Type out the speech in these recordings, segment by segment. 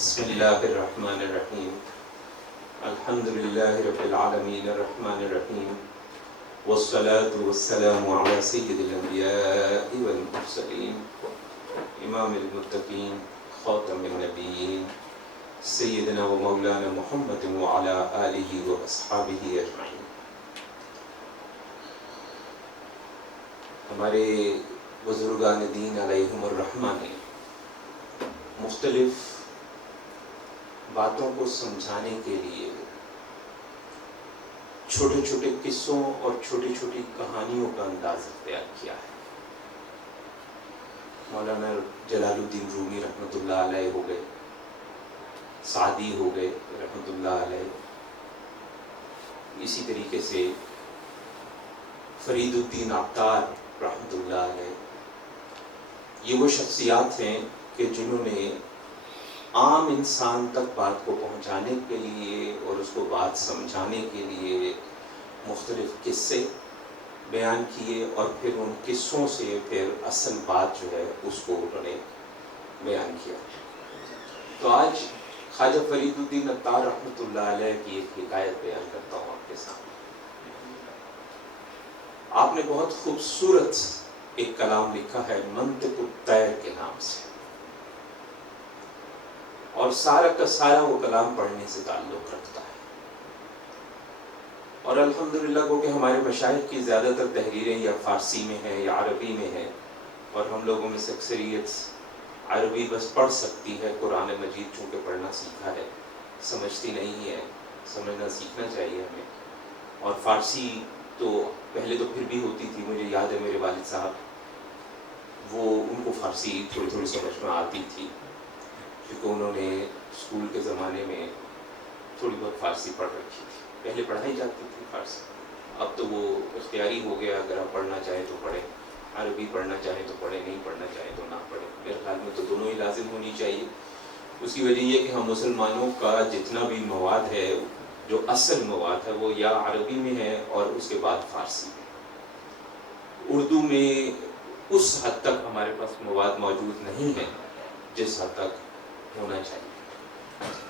بسم اللہ الرحمن الرحیم الحمد للہ رب العالمین الرحمن الرحیم والصلاة والسلام علی سید الانبیاء والمرسلین امام المتقین خاتم النبیین سیدنا و مولانا محمد وعلی آلہ و اصحابہ اجمعین۔ ہمارے بزرگان دین علیہم الرحمہ نے مختلف باتوں کو سمجھانے کے لیے چھوٹے چھوٹے قصوں اور چھوٹی چھوٹی کہانیوں کا انداز اختیار کیا ہے۔ مولانا جلال الدین رومی رحمۃ اللہ علیہ ہو گئے، سعدی ہو گئے رحمۃ اللہ علیہ، اسی طریقے سے فرید الدین عطار رحمۃ اللہ علیہ، یہ وہ شخصیات ہیں کہ جنہوں نے عام انسان تک بات کو پہنچانے کے لیے اور اس کو بات سمجھانے کے لیے مختلف قصے بیان کیے، اور پھر ان قصوں سے پھر اصل بات جو ہے اس کو انہوں نے بیان کیا۔ تو آج خواجہ فرید الدین عطار رحمۃ اللہ علیہ کی ایک حکایت بیان کرتا ہوں آپ کے سامنے۔ آپ نے بہت خوبصورت ایک کلام لکھا ہے منطق الطیر کے نام سے، اور سارا کا سارا وہ کلام پڑھنے سے تعلق رکھتا ہے، اور الحمدللہ کو کہ ہمارے مشائخ کی زیادہ تر تحریریں یا فارسی میں ہیں یا عربی میں ہیں، اور ہم لوگوں میں سے اکثریت عربی بس پڑھ سکتی ہے، قرآن مجید چونکہ پڑھنا سیکھا ہے، سمجھتی نہیں ہے، سمجھنا سیکھنا چاہیے ہمیں۔ اور فارسی تو پہلے تو پھر بھی ہوتی تھی، مجھے یاد ہے میرے والد صاحب وہ ان کو فارسی تھوڑی تھوڑی سمجھ میں آتی تھی، کیونکہ انہوں نے اسکول کے زمانے میں تھوڑی بہت فارسی پڑھ رکھی تھی، پہلے پڑھائی جاتی تھی فارسی، اب تو وہ اختیاری ہو گیا، اگر آپ پڑھنا چاہیں تو پڑھیں، عربی پڑھنا چاہیں تو پڑھیں، نہیں پڑھنا چاہیں تو نہ پڑھیں۔ میرے خیال میں تو دونوں ہی لازم ہونی چاہیے۔ اس کی وجہ یہ کہ ہم مسلمانوں کا جتنا بھی مواد ہے، جو اصل مواد ہے وہ یا عربی میں ہے اور اس کے بعد فارسی میں۔ اردو میں اس حد تک ہمارے پاس مواد موجود نہیں ہے جس حد تک ہونا چاہیے،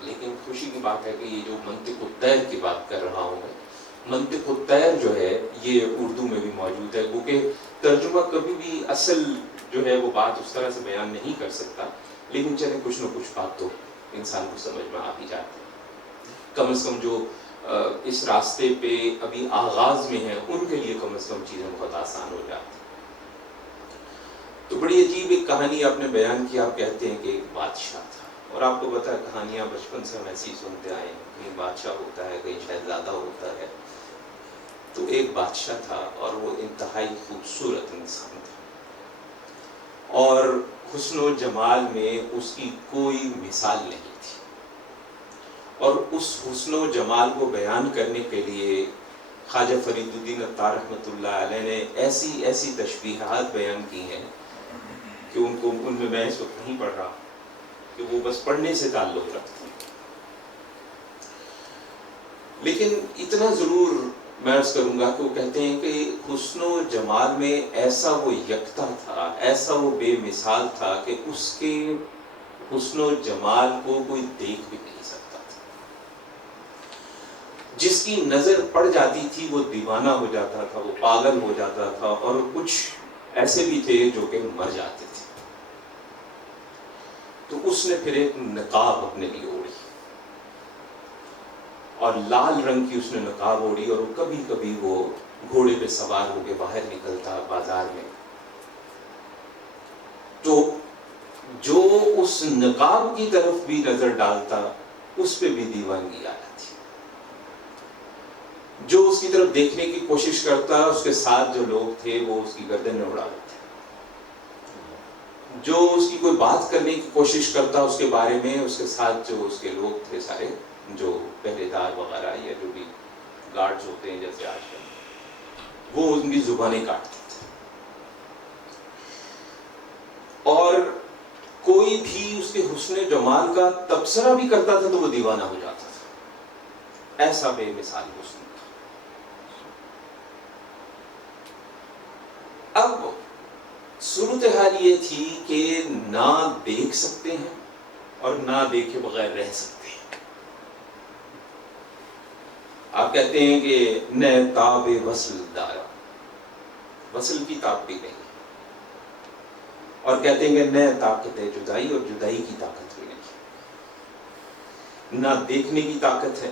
لیکن خوشی کی بات ہے کہ یہ جو منطق الطیر کی بات کر رہا ہوں میں، منطق الطیر جو ہے یہ اردو میں بھی موجود ہے، کیونکہ ترجمہ کبھی بھی اصل جو ہے وہ بات اس طرح سے بیان نہیں کر سکتا، لیکن چلے کچھ نہ کچھ بات تو انسان کو سمجھ میں آ ہی جاتی ہے۔ کم از کم جو اس راستے پہ ابھی آغاز میں ہیں ان کے لیے کم از کم چیزیں بہت آسان ہو جاتی ہیں۔ تو بڑی عجیب ایک کہانی آپ نے بیان کی، آپ کہتے ہیں کہ ایک بادشاہ تھا، اور آپ کو پتا ہے کہانیاں بچپن سے ہم ایسی سنتے آئے ہیں، کہیں بادشاہ ہوتا ہے، کہیں شہزادہ ہوتا ہے۔ تو ایک بادشاہ تھا اور وہ انتہائی خوبصورت انسان تھا، اور حسن و جمال میں اس کی کوئی مثال نہیں تھی، اور اس حسن و جمال کو بیان کرنے کے لیے خواجہ فرید الدین عطار رحمۃ اللہ علیہ نے ایسی ایسی تشبیہات بیان کی ہیں کہ ان میں میں اس وقت نہیں پڑھ رہا، کہ وہ بس پڑھنے سے تعلق رکھتی ہیں۔ لیکن اتنا ضرور میں عرض کروں گا کہ وہ کہتے ہیں کہ حسن و جمال میں ایسا وہ یکتا تھا، ایسا وہ بے مثال تھا کہ اس کے حسن و جمال کو کوئی دیکھ بھی نہیں سکتا تھا۔ جس کی نظر پڑ جاتی تھی وہ دیوانہ ہو جاتا تھا، وہ پاگل ہو جاتا تھا، اور کچھ ایسے بھی تھے جو کہ مر جاتے تھے۔ تو اس نے پھر ایک نقاب اپنے لیے اوڑھی، اور لال رنگ کی اس نے نقاب اوڑھی، اور وہ کبھی کبھی وہ گھوڑے پہ سوار ہو کے باہر نکلتا بازار میں، تو جو اس نقاب کی طرف بھی نظر ڈالتا اس پہ بھی دیوانگی آ جاتی، جو اس کی طرف دیکھنے کی کوشش کرتا اس کے ساتھ جو لوگ تھے وہ اس کی گردنیں اڑا دیتے، جو اس کی کوئی بات کرنے کی کوشش کرتا اس کے بارے میں، اس کے ساتھ جو اس کے لوگ تھے سارے، جو پہرے دار وغیرہ یا جو بھی گارڈز ہوتے ہیں جیسے آج کل، وہ ان کی زبانیں کاٹتے تھے، اور کوئی بھی اس کے حسن جمال کا تبصرہ بھی کرتا تھا تو وہ دیوانہ ہو جاتا تھا، ایسا بے مثال حسن تھا۔ اب صورتحال یہ تھی کہ نہ دیکھ سکتے ہیں اور نہ دیکھے بغیر رہ سکتے ہیں. آپ کہتے ہیں کہ نہ تاب وصل دارا، وصل کی تاب بھی نہیں، اور کہتے ہیں کہ نہ طاقت ہے جدائی، اور جدائی کی طاقت بھی نہیں. نہ دیکھنے کی طاقت ہے،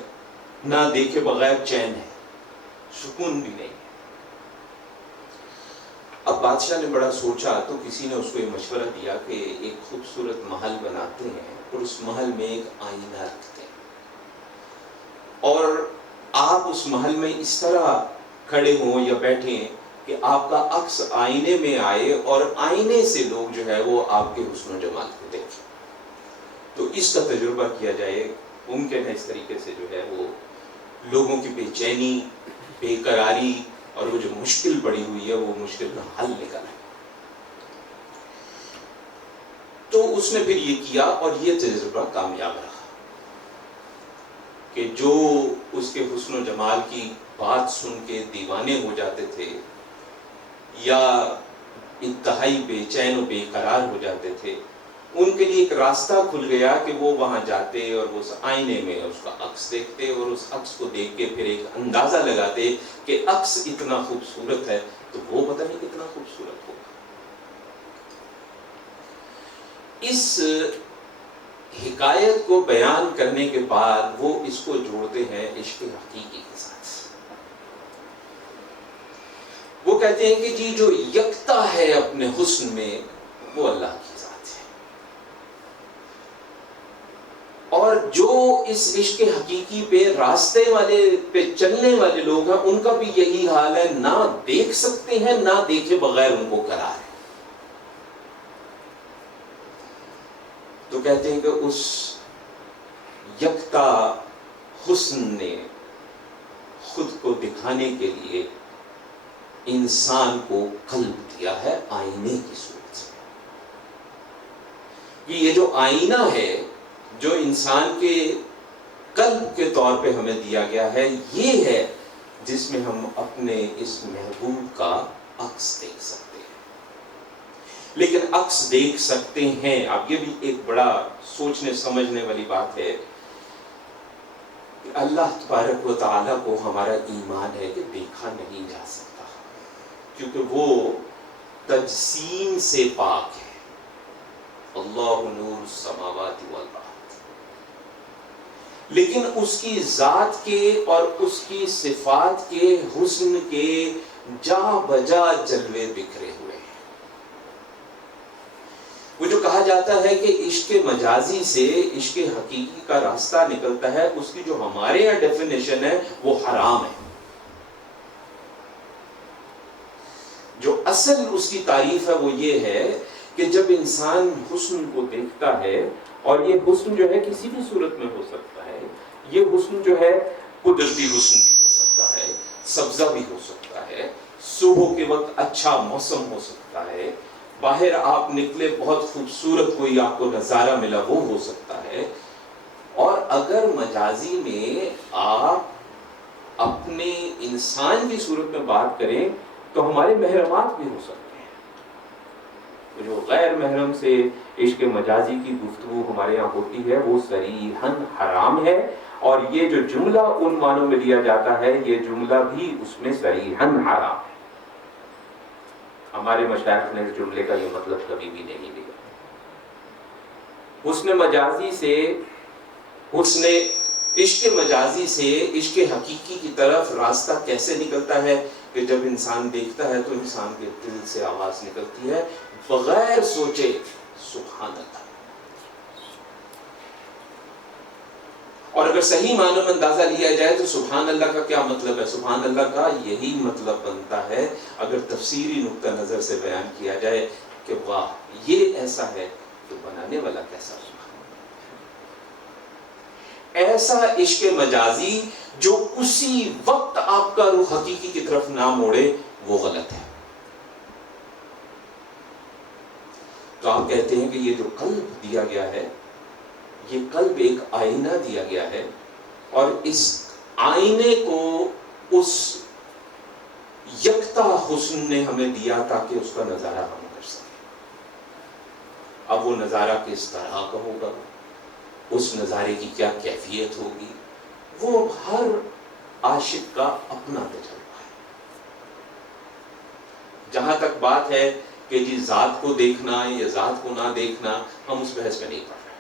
نہ دیکھے بغیر چین ہے، سکون بھی نہیں ہے. اب بادشاہ نے بڑا سوچا تو کسی نے اس کو یہ مشورہ دیا کہ ایک خوبصورت محل بناتے ہیں اور اس محل میں ایک آئینہ رکھتے ہیں، اور آپ اس محل میں اس طرح کھڑے ہوں یا بیٹھیں کہ آپ کا عکس آئینے میں آئے اور آئینے سے لوگ جو ہے وہ آپ کے حسن و جمال کو دیکھیں. تو اس کا تجربہ کیا جائے. ممکن ہے اس طریقے سے جو ہے وہ لوگوں کی بے چینی، بے قراری اور وہ جو مشکل پڑی ہوئی ہے وہ مشکل کا حل نکالا. تو اس نے پھر یہ کیا اور یہ تجربہ کامیاب رہا کہ جو اس کے حسن و جمال کی بات سن کے دیوانے ہو جاتے تھے یا انتہائی بے چین و بے قرار ہو جاتے تھے، ان کے لیے ایک راستہ کھل گیا کہ وہ وہاں جاتے اور وہ اس آئینے میں اس کا عکس دیکھتے اور اس عکس کو دیکھ کے پھر ایک اندازہ لگاتے کہ عکس اتنا خوبصورت ہے تو وہ پتہ نہیں کتنا خوبصورت ہوگا. اس حکایت کو بیان کرنے کے بعد وہ اس کو جوڑتے ہیں عشق حقیقی کے ساتھ. وہ کہتے ہیں کہ جی جو یکتا ہے اپنے حسن میں وہ اللہ کی ذات ہے، اور جو اس عشق حقیقی پہ راستے والے پہ چلنے والے لوگ ہیں ان کا بھی یہی حال ہے، نہ دیکھ سکتے ہیں نہ دیکھے بغیر ان کو قرار ہے. تو کہتے ہیں کہ اس یکتا حسن نے خود کو دکھانے کے لیے انسان کو قلب دیا ہے آئینے کی صورت میں. یہ جو آئینہ ہے جو انسان کے قلب کے طور پہ ہمیں دیا گیا ہے، یہ ہے جس میں ہم اپنے اس محبوب کا عکس دیکھ سکتے ہیں. لیکن عکس دیکھ سکتے ہیں، اب یہ بھی ایک بڑا سوچنے سمجھنے والی بات ہے کہ اللہ تبارک و تعالیٰ کو ہمارا ایمان ہے کہ دیکھا نہیں جا سکتا، کیونکہ وہ تجسیم سے پاک ہے. اللہ نور السماوات والارض. لیکن اس کی ذات کے اور اس کی صفات کے حسن کے جا بجا جلوے بکھرے ہوئے ہیں. وہ جو کہا جاتا ہے کہ عشق مجازی سے عشق حقیقی کا راستہ نکلتا ہے، اس کی جو ہمارے یہاں ڈیفینیشن ہے وہ حرام ہے. جو اصل اس کی تعریف ہے وہ یہ ہے کہ جب انسان حسن کو دیکھتا ہے، اور یہ حسن جو ہے کسی بھی صورت میں ہو سکتا ہے، یہ حسن جو ہے قدرتی حسن بھی ہو سکتا ہے، سبزہ بھی ہو سکتا ہے، صبح کے وقت اچھا موسم ہو سکتا ہے، باہر آپ نکلے بہت خوبصورت کوئی آپ کو نظارہ ملا وہ ہو سکتا ہے. اور اگر مجازی میں آپ اپنے انسان کی صورت میں بات کریں تو ہمارے محرمات بھی ہو سکتے ہیں. جو غیر محرم سے عشق مجازی کی گفتگو ہمارے یہاں ہوتی ہے وہ صریحاً حرام ہے، اور یہ جو جملہ ان معنوں میں دیا جاتا ہے یہ جملہ بھی اس میں صریحاً حرام ہے. ہمارے مشائخ نے اس جملے کا یہ مطلب کبھی بھی نہیں لیا. حسن مجازی سے، حسن عشق مجازی سے عشق حقیقی کی طرف راستہ کیسے نکلتا ہے کہ جب انسان دیکھتا ہے تو انسان کے دل سے آواز نکلتی ہے بغیر سوچے سبحان اللہ. اور اگر صحیح معنوں میں اندازہ لیا جائے تو سبحان اللہ کا کیا مطلب ہے؟ سبحان اللہ کا یہی مطلب بنتا ہے اگر تفسیری نقطہ نظر سے بیان کیا جائے کہ واہ یہ ایسا ہے تو بنانے والا کیسا ہوگا. ایسا عشق مجازی جو اسی وقت آپ کا روح حقیقی کی طرف نہ موڑے وہ غلط ہے. تو آپ کہتے ہیں کہ یہ جو قلب دیا گیا ہے یہ قلب ایک آئینہ دیا گیا ہے، اور اس آئینے کو اس یکتا حسن نے ہمیں دیا تاکہ اس کا نظارہ ہم کر سکیں. اب وہ نظارہ کس طرح کا ہوگا اس نظارے کی کیا کیفیت ہوگی، وہ ہر عاشق کا اپنا تجربہ ہے۔ جہاں تک بات ہے کہ جی ذات کو دیکھنا یا ذات کو نہ دیکھنا، ہم اس بحث میں نہیں پڑ رہے،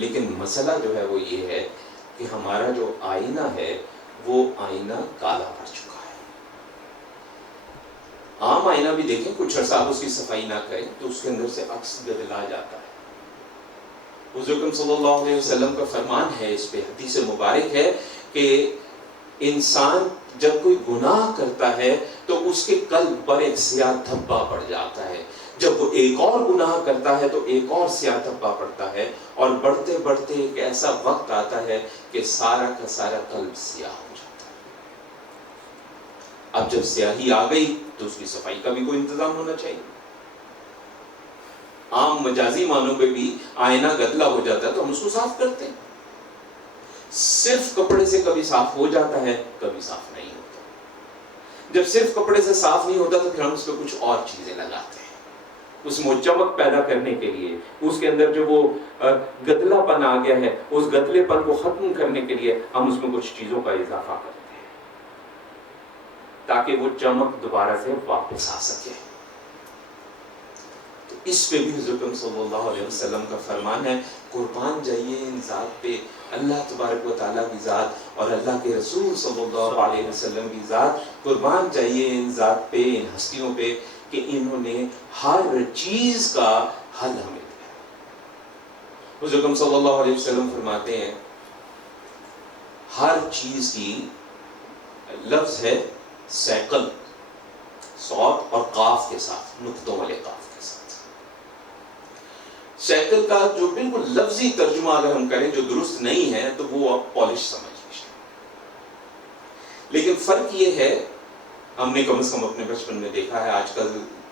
لیکن مسئلہ جو ہے وہ یہ ہے کہ ہمارا جو آئینہ ہے وہ آئینہ کالا پڑ چکا ہے۔ عام آئینہ بھی دیکھیں، کچھ عرصہ آپ اس کی صفائی نہ کریں تو اس کے اندر سے عکس بدلا جاتا ہے۔ حضور اکرم صلی اللہ علیہ وسلم کا فرمان ہے، اس پہ حدیث مبارک ہے کہ انسان جب کوئی گناہ کرتا ہے تو اس کے قلب پر ایک سیاہ دھبا پڑ جاتا ہے، جب وہ ایک اور گناہ کرتا ہے تو ایک اور سیاہ دھبا پڑتا ہے، اور بڑھتے بڑھتے ایک ایسا وقت آتا ہے کہ سارا کا سارا قلب سیاہ ہو جاتا ہے۔ اب جب سیاہی آ گئی تو اس کی صفائی کا بھی کوئی انتظام ہونا چاہیے۔ عام مجازی معنوں پہ بھی آئینہ گدلا ہو جاتا ہے تو ہم اس کو صاف کرتے ہیں، صرف کپڑے سے کبھی صاف ہو جاتا ہے، کبھی صاف نہیں ہوتا۔ جب صرف کپڑے سے صاف نہیں ہوتا تو پھر ہم اس پہ کچھ اور چیزیں لگاتے ہیں، اس میں چمک پیدا کرنے کے لیے، اس کے اندر جو وہ گدلا پن آ گیا ہے اس گدلے پن کو ختم کرنے کے لیے ہم اس میں کچھ چیزوں کا اضافہ کرتے ہیں تاکہ وہ چمک دوبارہ سے واپس آ سکے۔ تو اس پہ بھی حضرت صلی اللہ علیہ وسلم کا فرمان ہے، قربان جائیے ان ذات پہ، اللہ تبارک و تعالیٰ کی ذات اور اللہ کے رسول صلی اللہ علیہ وسلم کی ذات، قربان جائیے ان ذات پہ، ان ہستیوں پہ کہ انہوں نے ہر چیز کا حل ہمیں دیا۔ حضرت صلی اللہ علیہ وسلم فرماتے ہیں ہر چیز کی لفظ ہے سیکل، صاد اور قاف کے ساتھ، نقطوں والے قاف کے ساتھ۔ سیکل کا جو بالکل لفظی ترجمہ اگر ہم کریں جو درست نہیں ہے تو وہ آپ پالش سمجھ لیجیے، لیکن فرق یہ ہے، ہم نے کم از کم اپنے بچپن میں دیکھا ہے، آج کل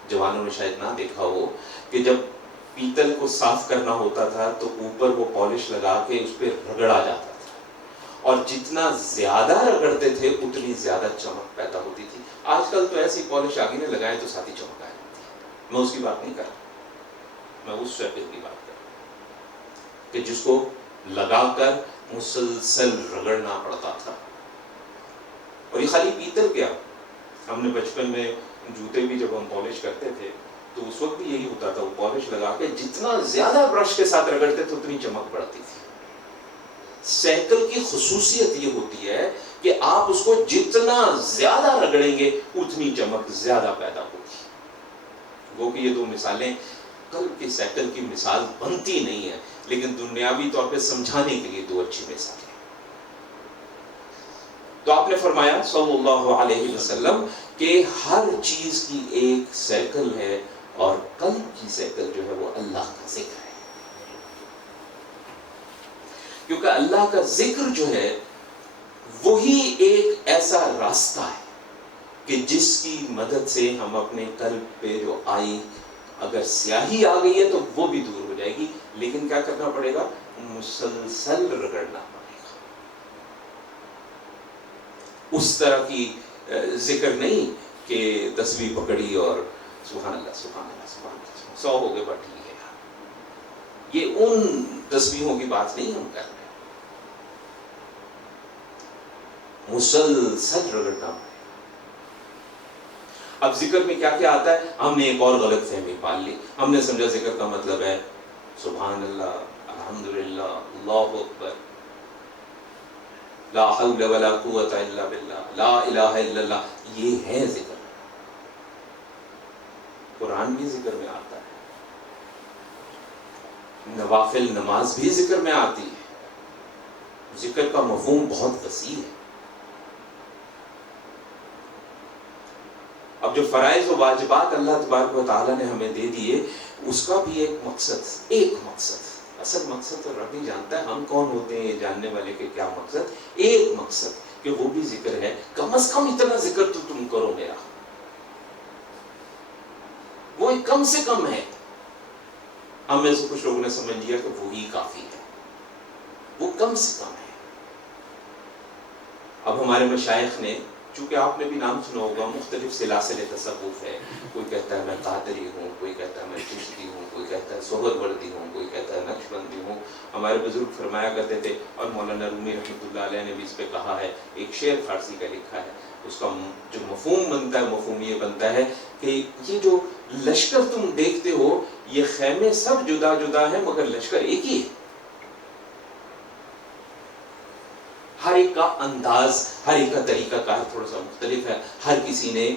جوانوں نے شاید نہ دیکھا ہو، کہ جب پیتل کو صاف کرنا ہوتا تھا تو اوپر وہ پالش لگا کے اس پہ رگڑا جاتا تھا، اور جتنا زیادہ رگڑتے تھے اتنی زیادہ چمک پیدا ہوتی تھی۔ آج کل تو ایسی پالش آگے نہ لگائیں تو ساتھ ہی چمک آ جاتی ہے۔ میں اس کی بات نہیں کر رہا، میں اس شکل کی بات کر رہا ہوں کہ جس کو لگا کر مسلسل رگڑنا پڑتا تھا۔ اور یہ خالی پیتل کیا، ہم نے بچپن میں جوتے بھی جب ہم پالش کرتے تھے تو اس وقت بھی یہی ہوتا تھا، وہ پالش لگا کے جتنا زیادہ برش کے ساتھ رگڑتے تھے اتنی چمک بڑھتی تھی۔ سیکل کی خصوصیت یہ ہوتی ہے کہ آپ اس کو جتنا زیادہ رگڑیں گے اتنی چمک زیادہ پیدا ہوگی۔ وہ کہ یہ دو مثالیں قلب کی سیکل کی مثال بنتی نہیں ہے، لیکن دنیاوی طور پہ سمجھانے کے لیے دو اچھی مثالیں۔ تو آپ نے فرمایا صلی اللہ علیہ وسلم کہ ہر چیز کی ایک سیکل ہے، اور قلب کی سیکل جو ہے وہ اللہ کا ذکر ہے، کیونکہ اللہ کا ذکر جو ہے وہی ایک ایسا راستہ ہے کہ جس کی مدد سے ہم اپنے قلب پہ جو آئی اگر سیاہی آ گئی ہے تو وہ بھی دور ہو جائے گی، لیکن کیا کرنا پڑے گا؟ مسلسل رگڑنا پڑے گا۔ اس طرح کی ذکر نہیں کہ تسبیح پکڑی اور سبحان اللہ سبحان اللہ سبحان اللہ 100 ہو گئے بٹ ٹھیک ہے، یہ ان تسبیحوں کی بات نہیں ہم کر رہے، مسلسل رگڑنا پڑے۔ اب ذکر میں کیا کیا آتا ہے؟ ہم نے ایک اور غلط فہمی پال لی، ہم نے سمجھا ذکر کا مطلب ہے سبحان اللہ، الحمدللہ، اللہ اکبر، لا حول ولا قوت الا باللہ، لا الہ الا اللہ، یہ ہے ذکر۔ قرآن بھی ذکر میں آتا ہے، نوافل نماز بھی ذکر میں آتی ہے، ذکر کا مفہوم بہت وسیع ہے۔ اب جو فرائض و واجبات اللہ تبارک و تعالیٰ نے ہمیں دے دیے، اس کا بھی ایک مقصد، اصل مقصد تو رب ہی جانتا ہے، ہم کون ہوتے ہیں یہ جاننے والے کہ کیا مقصد، ایک مقصد کہ وہ بھی ذکر ہے، کم از کم اتنا ذکر تو تم کرو میرا، وہ کم سے کم ہے۔ ہم میں سے کچھ لوگوں نے سمجھ لیا کہ وہی کافی ہے، وہ کم سے کم ہے۔ اب ہمارے مشائخ نے چونکہ آپ نے بھی نام سنا ہوگا، مختلف سلاسل تصوف ہے. کوئی کہتا ہے میں قادری ہوں، کوئی کہتا ہے میں چشتی ہوں، کوئی کہتا ہے سہروردی ہوں، کوئی کہتا ہے نقشبندی ہوں. ہمارے بزرگ فرمایا کرتے تھے، اور مولانا رومی رحمۃ اللہ علیہ نے بھی اس پہ کہا ہے، ایک شعر فارسی کا لکھا ہے، اس کا جو مفہوم بنتا ہے، مفہوم یہ بنتا ہے کہ یہ جو لشکر تم دیکھتے ہو، یہ خیمے سب جدا جدا ہیں مگر لشکر ایک ہی ہے. ہر ایک کا انداز، ہر ایک کا طریقہ کار تھوڑا سا مختلف ہے. ہر کسی نے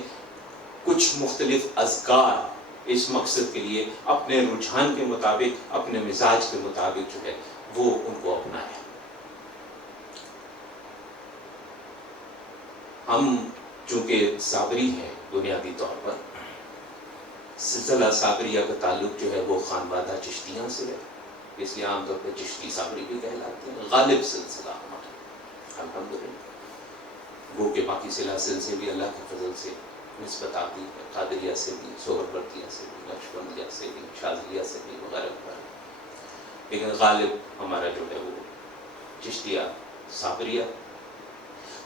کچھ مختلف اذکار اس مقصد کے لیے اپنے رجحان کے مطابق، اپنے مزاج کے مطابق جو ہے وہ ان کو اپنایا. ہم چونکہ صابری ہیں بنیادی طور پر، سلسلہ صابریہ کا تعلق جو ہے وہ خانوادہ چشتیاں سے ہے، اس لیے عام طور پہ چشتی صابری بھی کہلاتے ہیں. غالب سلسلہ ہمارا الحمدللہ، وہ کہ باقی سلاسل سے بھی اللہ کے فضل سے نسبت آتی ہے، قادریہ سے بھی، سہروردیہ سے بھی، نقشبندیہ سے بھی، شاذلیہ سے بھی، وغیرہ وغیرہ. لیکن غالب ہمارا جو ہے وہ چشتیہ صابریہ.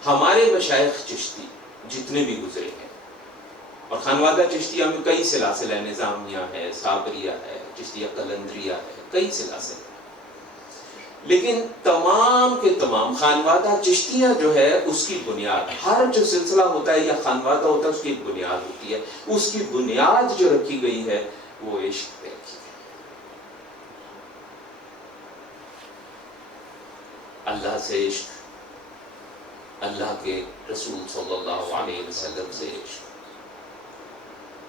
ہمارے مشائخ چشتی جتنے بھی گزرے ہیں، اور خانوادہ چشتیہ میں کئی سلاسل ہیں، نظامیہ ہے، صابریہ ہے، چشتیہ قلندریہ ہے، کئی سلاسل ہیں. لیکن تمام کے تمام خانوادہ چشتیہ جو ہے اس کی بنیاد، ہر جو سلسلہ ہوتا ہے یا خانوادہ ہوتا ہے اس کی ایک بنیاد ہوتی ہے. اس کی بنیاد جو رکھی گئی ہے وہ عشق پہ رکھی گئی. اللہ سے عشق، اللہ کے رسول صلی اللہ علیہ وسلم سے عشق.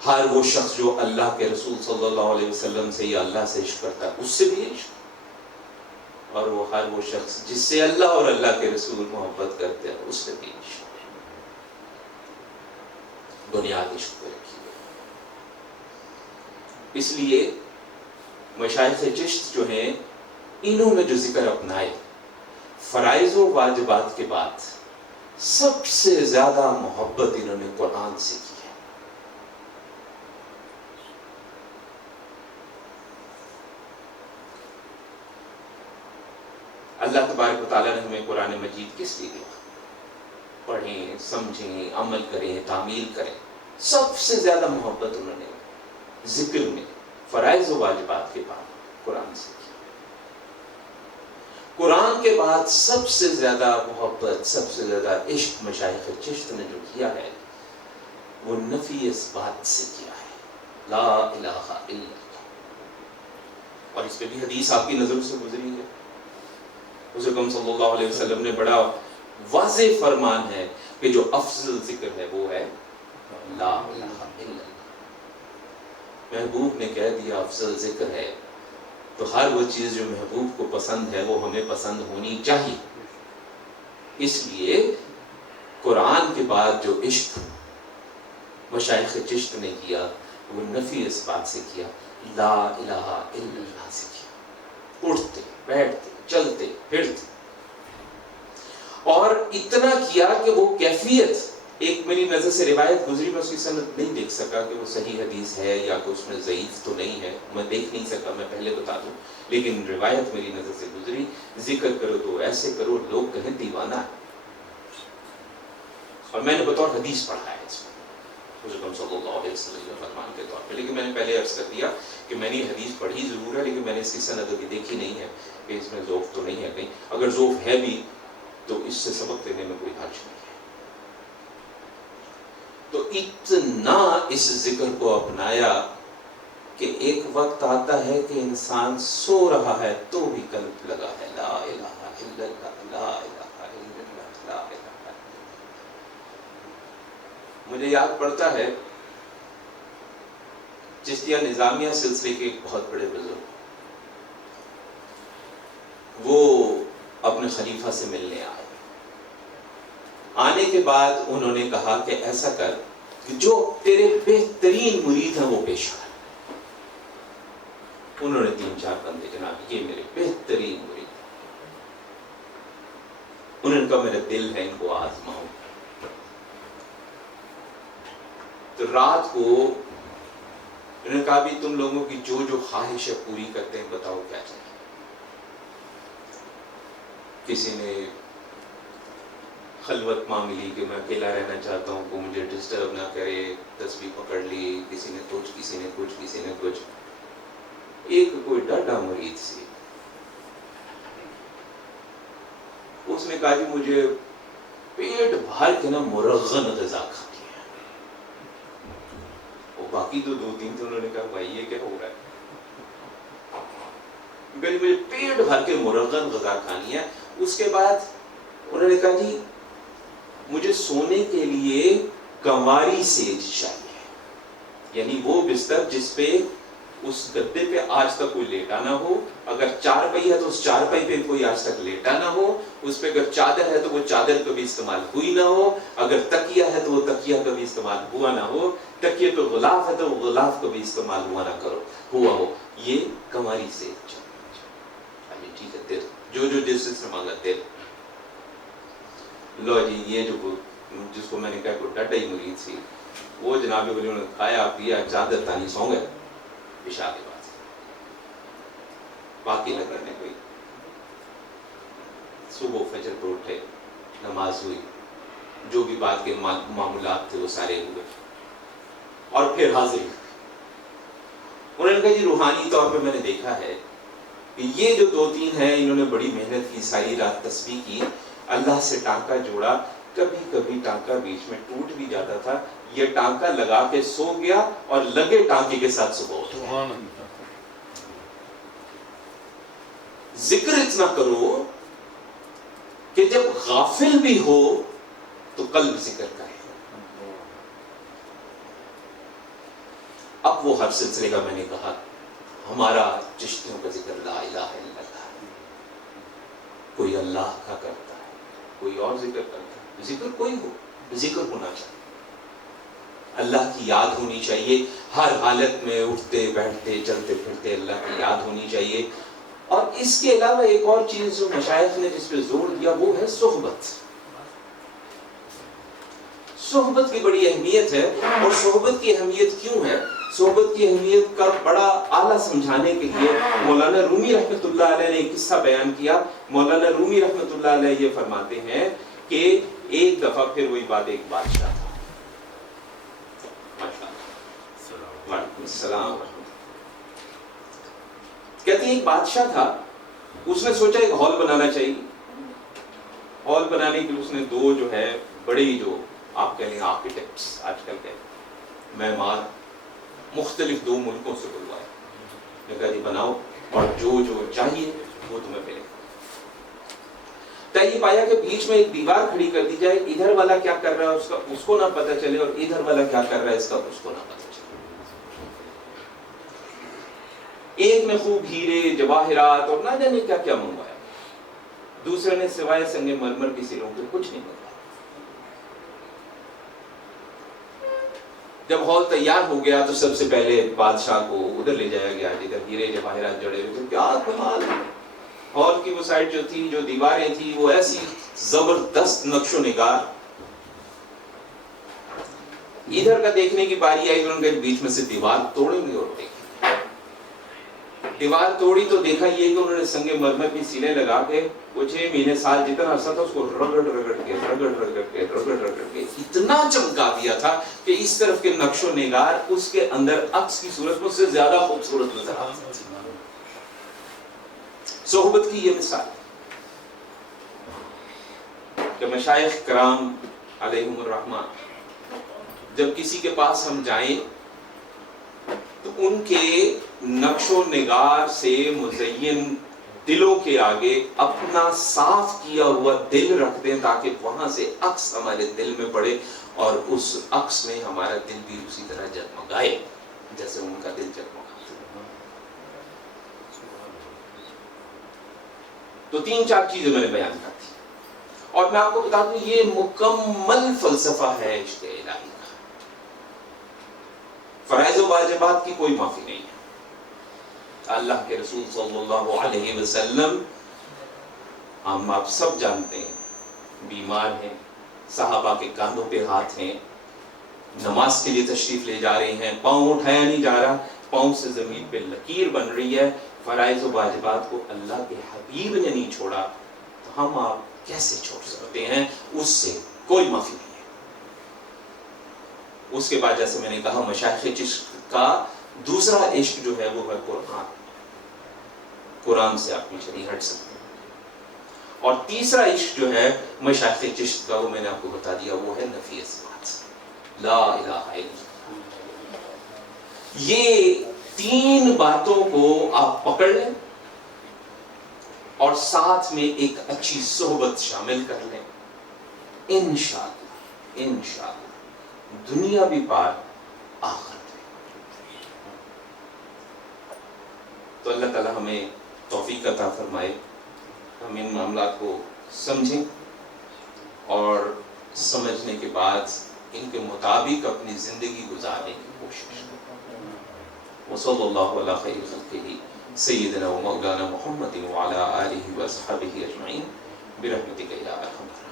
ہر وہ شخص جو اللہ کے رسول صلی اللہ علیہ وسلم سے یا اللہ سے عشق کرتا ہے اس سے بھی عشق، اور وہ ہر وہ شخص جس سے اللہ اور اللہ کے رسول محبت کرتے ہیں اس سے بھی عشق. بنیاد عشق پہ رکھی گئی. اس لیے مشائخ چشت جو ہیں انہوں نے جو ذکر اپنائے، فرائض و واجبات کے بعد سب سے زیادہ محبت انہوں نے قرآن سے کی ہے. اللہ تبارک و تعالیٰ نے ہمیں قرآن مجید کس لیے دیا؟ پڑھیں، سمجھیں، عمل کریں، تعمیل کریں. سب سے زیادہ محبت انہوں نے ذکر میں فرائض و واجبات کے بعد قرآن سے کی. قرآن کے بعد سب سے زیادہ محبت، سب سے زیادہ عشق مشائخ چشت نے جو کیا ہے وہ نفی اس بات سے کیا ہے، لا الہ الا اللہ. اور اس پہ بھی حدیث آپ کی نظر سے گزری ہے. حضرت صلی اللہ علیہ وسلم نے بڑا واضح فرمان ہے کہ جو افضل ذکر ہے وہ ہے لا الہ الا اللہ. محبوب نے کہہ دیا افضل ذکر ہے، تو ہر وہ چیز جو محبوب کو پسند ہے وہ ہمیں پسند ہونی چاہیے. اس لیے قرآن کے بعد جو عشق مشائخ چشت نے کیا وہ نفی اس بات سے کیا، لا الہ الا اللہ سے کیا. اٹھتے، بیٹھتے، چلتے، پھرتے، اور اتنا کیا کہ وہ کیفیت، ایک میری نظر سے روایت گزری، میں اس کی سند نہیں دیکھ سکا کہ وہ صحیح حدیث ہے یا کہ اس میں ضعیف تو نہیں ہے، میں دیکھ نہیں سکا، میں پہلے بتا دوں. لیکن روایت میری نظر سے گزری، ذکر کرو تو ایسے کرو لوگ کہیں دیوانہ ہے. اور میں نے بطور حدیث پڑھا ہے اس میں حضرت صلی اللہ علیہ وسلم کے فرمان کے طور پہ. لیکن میں نے پہلے عرض کر دیا کہ میں نے حدیث پڑھی ضرور ہے، لیکن میں نے اس کی سند ابھی دیکھی نہیں ہے کہ اس میں ذوف تو نہیں ہے کہیں. اگر ذوف ہے بھی تو اس سے سبق لینے میں کوئی حرج نہیں ہے. تو اتنا اس ذکر کو اپنایا کہ ایک وقت آتا ہے کہ انسان سو رہا ہے تو بھی قلب لگا ہے لا الہ الا اللہ، لا الہ الا اللہ، لا الہ الا اللہ. مجھے یاد پڑتا ہے چشتیہ نظامیہ سلسلے کے ایک بہت بڑے بزرگ، وہ اپنے خلیفہ سے ملنے آئے. آنے کے بعد انہوں نے کہا کہ ایسا کر کہ جو تیرے بہترین مرید ہیں وہ پیش کر. انہوں نے 3-4 بندے، جناب یہ میرے بہترین مرید ہیں. انہوں نے کہا میرا دل ہے ان کو آزماؤں. تو رات کو انہوں نے کہا بھی تم لوگوں کی جو جو خواہش ہے پوری کرتے ہیں، بتاؤ کیا چاہیے. کسی نے خلوت ماں ملی کہ میں اکیلا رہنا چاہتا ہوں، کوئی مجھے ڈسٹرب نہ کرے، تسبیح پکڑ لی، کسی نے کچھ کسی نے کچھ کسی نے کچھ. ایک کوئی ڈاڈا مریض سی، اس نے کہا جی مجھے پیٹ بھر کے نا مرغن غذا کھانی ہے. وہ باقی تو دو تین تھے، انہوں نے کہا بھائی یہ کیا ہو رہا ہے؟ مجھے پیٹ بھر کے مرغن غذا کھانی ہے. اس کے بعد انہوں نے کہا جی مجھے سونے کے لیے کنواری سیج چاہیے، یعنی وہ بستر جس پہ اس گدے پہ آج تک کوئی لیٹا نہ ہو، اگر چارپائی ہے تو اس چارپائی پہ کوئی آج تک لیٹا نہ ہو، اس پہ اگر چادر ہے تو وہ چادر کبھی استعمال ہوئی نہ ہو، اگر تکیہ ہے تو وہ تکیہ کبھی استعمال ہوا نہ ہو، تکیے پہ غلاف ہے تو وہ غلاف کبھی استعمال ہوا ہو. یہ کنواری سیج. ٹھیک ہے دل جو جس سے مانگا دل. لو جی یہ جو جس کو میں نے کہا کوئی ڈاڈا ہی مریض تھی، وہ جناب ولی نے کھایا پیا چادر تانی سو گئے. عشاء کے بعد باقی لگے نے کوئی صبح فجر پر اٹھے، نماز ہوئی، جو بھی بات کے معمولات تھے وہ سارے ہوئے اور پھر حاضری. انہوں نے کہا جی روحانی طور پہ میں نے دیکھا ہے کہ یہ جو دو تین ہیں انہوں نے بڑی محنت کی، ساری رات تسبیح کی، اللہ سے ٹانکا جوڑا، کبھی کبھی ٹانکا بیچ میں ٹوٹ بھی جاتا تھا، یہ ٹانکا لگا کے سو گیا اور لگے ٹانکے کے ساتھ صبح اٹھ گیا. ذکر اتنا کرو کہ جب غافل بھی ہو تو قلب ذکر کرے. اب وہ ہر سلسلے کا میں نے کہا ہمارا چشتیوں کا ذکر لا الہ الا اللہ، کوئی اللہ کا کرتا ہے، کوئی اور ذکر کرتا ہے. ذکر کوئی ہو، ذکر ہونا چاہیے، اللہ کی یاد ہونی چاہیے، ہر حالت میں اٹھتے بیٹھتے چلتے پھرتے اللہ کی یاد ہونی چاہیے. اور اس کے علاوہ ایک اور چیز جو مشائخ نے جس پہ زور دیا وہ ہے صحبت. صحبت کی بڑی اہمیت ہے. اور صحبت کی اہمیت کیوں ہے؟ صحبت کی اہمیت کا بڑا اعلیٰ سمجھانے کے لیے مولانا رومی رحمۃ اللہ علیہ نے ایک قصہ بیان کیا. مولانا رومی رحمۃ اللہ علیہ یہ فرماتے ہیں کہ ایک دفعہ پھر وہی بات، ایک بادشاہ تھا. وعلیکم السلام. کہتے ہیں ایک بادشاہ تھا، اس نے سوچا ایک ہال بنانا چاہیے. ہال بنانے کے لیے اس نے دو جو ہے بڑے جو آپ کہہ لیں آرکیٹیکٹس آج کل کے معمار مختلف دو ملکوں سے بلوائے. نے کہا جی بناؤ اور جو چاہیے وہ تمہیں ملے. یہ پایا کہ بیچ میں ایک دیوار کھڑی کر دی جائے، ادھر والا کیا کر رہا ہے اس کو نہ پتہ چلے اور ادھر والا کیا کر رہا ہے اس کو نہ پتہ چلے. ایک نے خوب ہیرے جواہرات اور نہ جانے کیا کیا منگوایا، دوسرے نے سوائے سنگ مرمر کی سروں کے کچھ نہیں منگوایا. جب ہال تیار ہو گیا تو سب سے پہلے بادشاہ کو ادھر لے جایا گیا جدھر ہیرے جواہرات جڑے ہوئے تھے. کیا کمال ہے! ہال کی وہ سائڈ جو تھی، جو دیواریں تھی، وہ ایسی زبردست نقش و نگار. ادھر کا دیکھنے کی باری آئی تو انہوں نے بیچ میں سے دیوار توڑیں گے اور دیکھیں. دیوار توڑی تو دیکھا یہ کہ انہوں نے سنگ مرمر کی سیلیں لگا کے وہ 6 مہینے سال جتنا عرصہ تھا اس کو رگڑ کے اتنا چمکا دیا تھا کہ اس طرف کے نقش و نگار اس کے اندر عکس کی صورت میں سے زیادہ خوبصورت نظر آتی تھی. صحبت کی یہ مثال کہ مشائخ کرام علیہم الرحمہ جب کسی کے پاس ہم جائیں تو ان کے نقش و نگار سے مزین دلوں کے آگے اپنا صاف کیا ہوا دل رکھ دیں تاکہ وہاں سے عکس ہمارے دل میں پڑے اور اس عکس میں ہمارا دل بھی اسی طرح جگمگائے جیسے ان کا دل جگمگا. تو 3-4 چیزیں میں نے بیان کر دی اور میں آپ کو بتا دوں یہ مکمل فلسفہ ہے عشق الہی کا. فرائض و واجبات کی کوئی معافی نہیں ہے. اللہ کے رسول صلی اللہ علیہ وسلم ہم آپ سب جانتے ہیں بیمار ہیں، صحابہ کے کاندھوں پہ ہاتھ ہیں، نماز کے لیے تشریف لے جا رہے ہیں، پاؤں اٹھایا نہیں جا رہا، پاؤں سے زمین پہ لکیر بن رہی ہے. فرائض و واجبات کو اللہ کے حبیب نے نہیں چھوڑا تو ہم آپ کیسے چھوڑ سکتے ہیں؟ اس سے کوئی معافی نہیں ہے۔ اس کے بعد جیسے میں نے کہا مشائخ چشت کا دوسرا عشق جو ہے وہ ہے قرآن، قرآن سے آپ پیچھے نہیں ہٹ سکتے۔ اور تیسرا عشق جو ہے مشائخ چشت کا وہ میں نے آپ کو بتا دیا، وہ ہے نفی اثبات، لا الہ الا اللہ۔ یہ تین باتوں کو آپ پکڑ لیں اور ساتھ میں ایک اچھی صحبت شامل کر لیں، انشاءاللہ دنیا بھی پار آخرت بھی۔ تو اللہ تعالی ہمیں توفیق عطا فرمائے، ہم ان معاملات کو سمجھیں اور سمجھنے کے بعد ان کے مطابق اپنی زندگی گزارنے کی کوشش کریں۔ وصلی اللہ علی خیر خلقہ سیدنا و مولانا محمد وعلی آلہ و صحبہ اجمعین برحمتک یا ارحم الراحمین۔